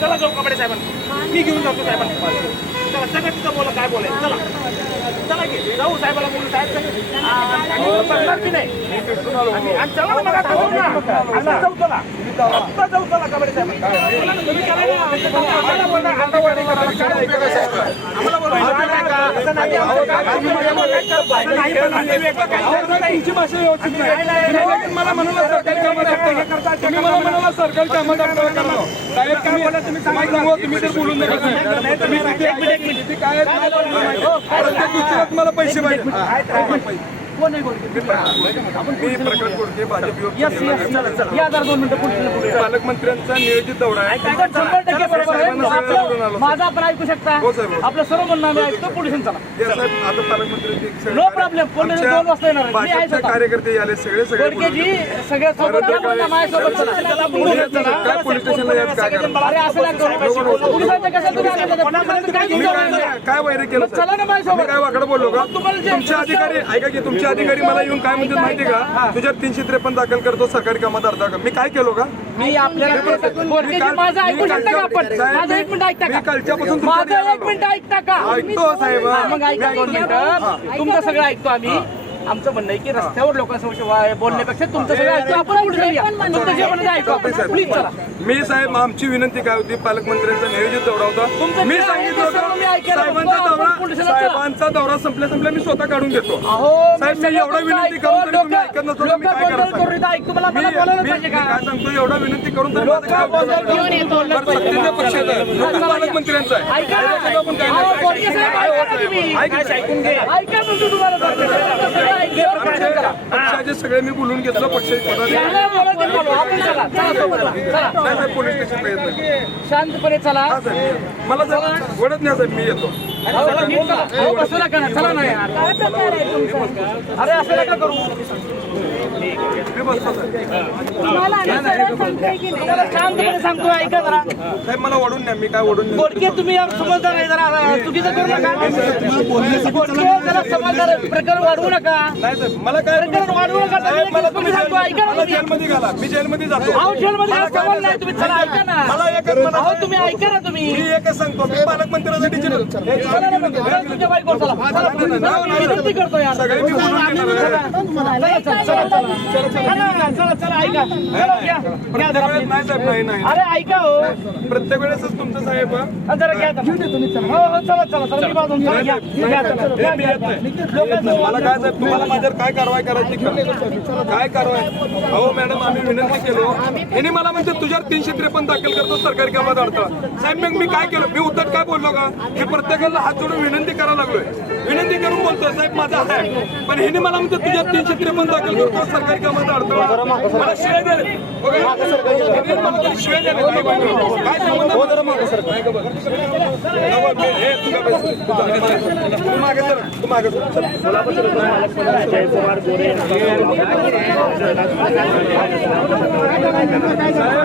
चला जाऊ कपडे साहेबांना, मी घेऊन जातो साहेबांना. चला सगळं तिथं बोला, काय बोलायचं. चला चला की जाऊ साहेबाला बोलू. साहेब बघणार की नाही. आणि चला ना, मग आता जाऊ ना. आता जाऊ, चला आता जाऊ, चला कपडे साहेबांना. तुमची भाषा व्यवस्थित नाही. मला म्हणाला सरकारी कामात तुम्ही मला म्हणाला सरकारी कामात तुम्ही सांगू, तुम्ही तर बोलून नका. काय प्रत्येक गोष्टीला तुम्हाला पैसे पाहिजे. मी प्रकट करते भाजप पालकमंत्र्यांचा पालकमंत्र्यांचा नियोजित दौरा आहे. 100% बरोबर आहे. माझा आपण ऐकू शकता. हो साहेब. आपलं सर्व म्हणणं आम्ही ऐकतो. पोलिसांचा आता पालकमंत्र्यांची नो प्रॉब्लेम. पोलीस 2 वाजता येणार आहे. मी आहे भाजपचे कार्यकर्ते आले सगळे जी सगळ्या सोबत माझ्यासोबत चला. काय पोलीस स्टेशनला यात काय करा. अरे असं नाही करू. पोलिसांचं कसं तुम्ही काय घेऊन जाणार? काय वैर केलं चला ना माझ्यासोबत. मी काय वाकडं बोललो का. तुमचे अधिकारी ऐका की, तुमचे अधिकारी मला येऊन काय म्हणतात माहिती का, तुझ्या 353 दाखल करतो सरकारी कामात अर्धा का. मी काय केलो का. मी आपल्याला माझं ऐकू शकता का आपण. माझं 1 मिनिट ऐकता का. कालच्यापासून माझं 1 मिनिट ऐकता का. ऐकतो साहेब. मग ऐका 2 मिनिटं. तुमचं सगळं ऐकतो आम्ही. आमचं म्हणणं आहे की रस्त्यावर लोकांसमोर बोलण्यापेक्षा तुमचं सगळं ऐकतो आपण. पुढे जाऊया. तुमचं जे म्हणणं ऐकू आपण. प्लीज चला. मी साहेब आमची विनंती काय होती, पालकमंत्र्यांचा नियोजित दौरा होता. मी सांगितलं होतं साहेबांचा दौरा संपल्या मी स्वतः काढून घेतो. साहेब मी एवढा विनंती करून तरी तुम्ही ऐकत नसतो. मी काय करायचं. काय सांगतो, एवढा विनंती करून तरी सत्तेच्या पक्षाचा पालकमंत्र्यांचा पक्षाचे सगळे मी बोलून घेतलं. पक्ष पोलीस स्टेशनला येत शांतपणे चला. मला ओढत नाही साहेब, मी येतो. चला ना यार. अरे असं नका करू. शांतपणे सांगतो, ऐका जरा. साहेब मला ओढून नाही, मी काय ओढून नाही. बोडके तुम्ही समजदार आहे. जरा चुकीचं करू नका. बोडके जरा समजदार. प्रकरण वाढवू नका. नाही साहेब, मला काय प्रकरण वाढवू नका. तुम्ही सांगतो, ऐका ना. जेलमध्ये घाला, मी जेलमध्ये जातो. अहो जेलमध्ये सवाल नाही. तुम्ही चला, ऐका ना. मला एकच अहो तुम्ही ऐका ना. तुम्ही मी एकच सांगतो, मी पालकमंत्र्यासाठी तुमच्या बाईकवर चला. नाही, नाही, नाही. विनंती करतो यार. सगळे मी बोलून घेणार आहे. चला ऐका चला, घ्या. प्रत्येक वेळेस नाही साहेब, नाही नाही अरे ऐका हो प्रत्येक वेळेसच तुमचं साहेब जरा घ्या आता. हो चला मी बाजून चला, घ्या. घ्या, चला. हे मी येत नाही. मला काय साहेब तुम्हाला माझ्यावर काय कारवाई करायची का? काय कारवाई? अहो मॅडम आम्ही विनंती केलो यांनी मला म्हणते तुझ्यावर 353 दाखल करतो सरकारी कामात अडथळा. साहेब मग मी काय केलं? मी उत्तर काय बोललो का? मी प्रत्येकाला हात जोडून विनंती करायला लागलोय. विनंती करून बोलतोय साहेब माझा आहे, पण ह्याने मला म्हणते तुझ्या 353 दाखल करतो सरकारी कामात अडथळा. मला शिवाय द्याले ह्यांनी मला तरी शिवाय द्याले काय बोललो? काय संबंध? नाही का बरं? हे तुझ्या तू मागे सर, तू मागे सर. जयकुमार गोरे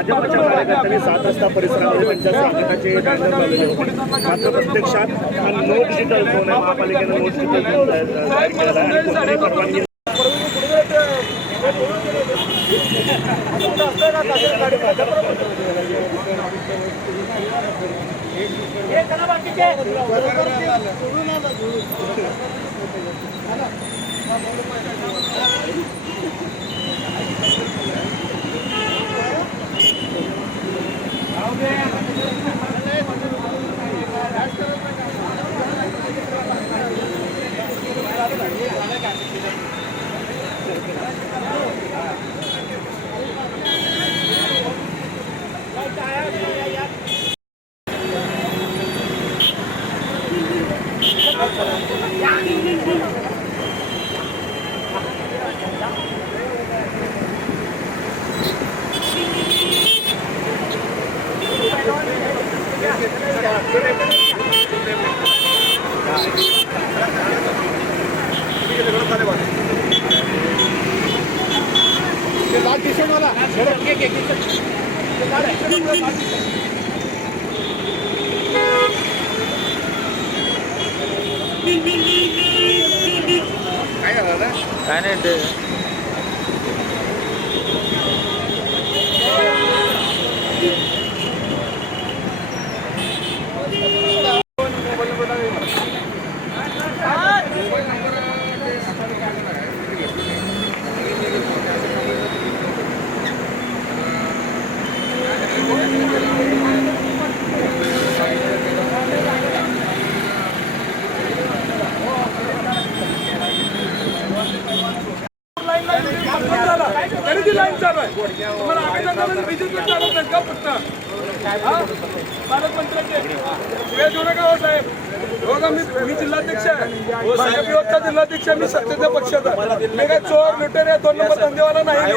भाजपच्या कार्यकर्त्यांनी 7 रस्ता परिसरामध्ये त्यांच्या स्वागताचे कार्यक्रम झालेले होते. मात्र प्रत्यक्षात हा नो डिजिटल झोन आहे. महापालिकेनं नो डिजिटल झोन जाहीर केलेला आहे. कोणतीही परवानगी काय नाही ते तरी ती लाईन चालू आहे. तुम्हाला अभिनंदन बीजेपी चालत नाही का फक्त? पालकमंत्र्यांचे शिवाय देऊ नका हो साहेब. हो का मी जिल्हाध्यक्ष आहे, भाजप युवकचा जिल्हाध्यक्ष आहे. मी सत्तेच्या पक्षाचा. मी काय चोर लुटेर या 2 नंबर धंदेवाला नाही.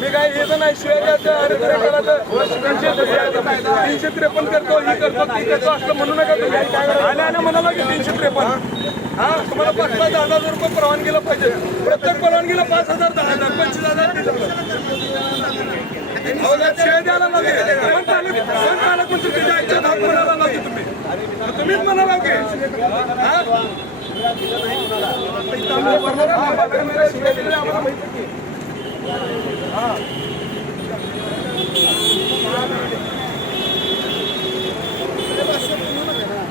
मी काय येत नाही शिवाय द्यायचं अरे करायचं 353 करतो ही करतो ती करतो असं म्हणू नका तुम्ही. आल्या म्हणाला की 353 हा तुम्हाला 5,000 रुपये परवानगीला पाहिजे. प्रत्येक परवानगीला 5,000 10,000 25,000 शिवाय द्यायला लागेल. पण पालकमंत्री तुझ्या आईच्या धाक म्हणायला लागेल तुम्ही. तुम्हीच म्हणाला की शिवाय दिले आम्हाला माहिती.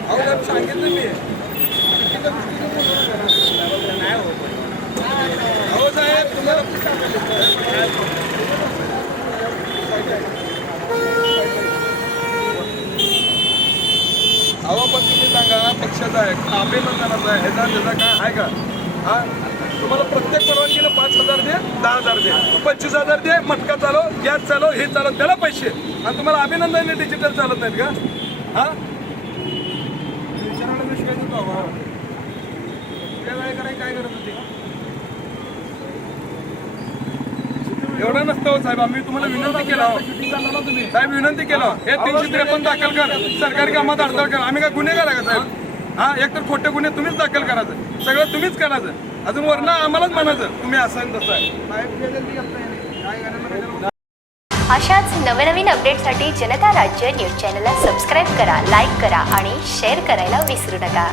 अहो सांगितलं मी. हो साहेब तुम्हाला अहो पण तुम्ही सांगा पक्षाचा आहे अभिनंदनाचा आहे ह्याचा त्याचा काय आहे का? हा तुम्हाला प्रत्येक परवानगीला 5,000 दे 10,000 दे 25,000 दे मटका चालव गॅस चालव हे चालव त्याला पैसे आणि तुम्हाला अभिनंदन डिजिटल चालत नाहीत का? हा विचारायला मी शिकायचं होतो वेळ करायला काय करत होते एवढं नसतं साहेब. आम्ही तुम्हाला विनंती केला साहेब विनंती केलं हे 353 दाखल कर सरकारी कामात अडथळा कर. आम्ही काय गुन्हेगार आहे का साहेब? हा एकतर खोटे गुन्हे तुम्हीच दाखल करायचं सगळं तुम्हीच करायचं अजून वरनं आम्हालाच म्हणायचं तुम्ही असं आणि तसं आहे. अशाच नवनवीन अपडेटसाठी जनता राज्य न्यूज चॅनलला सबस्क्राईब करा, लाईक करा आणि शेअर करायला विसरू नका.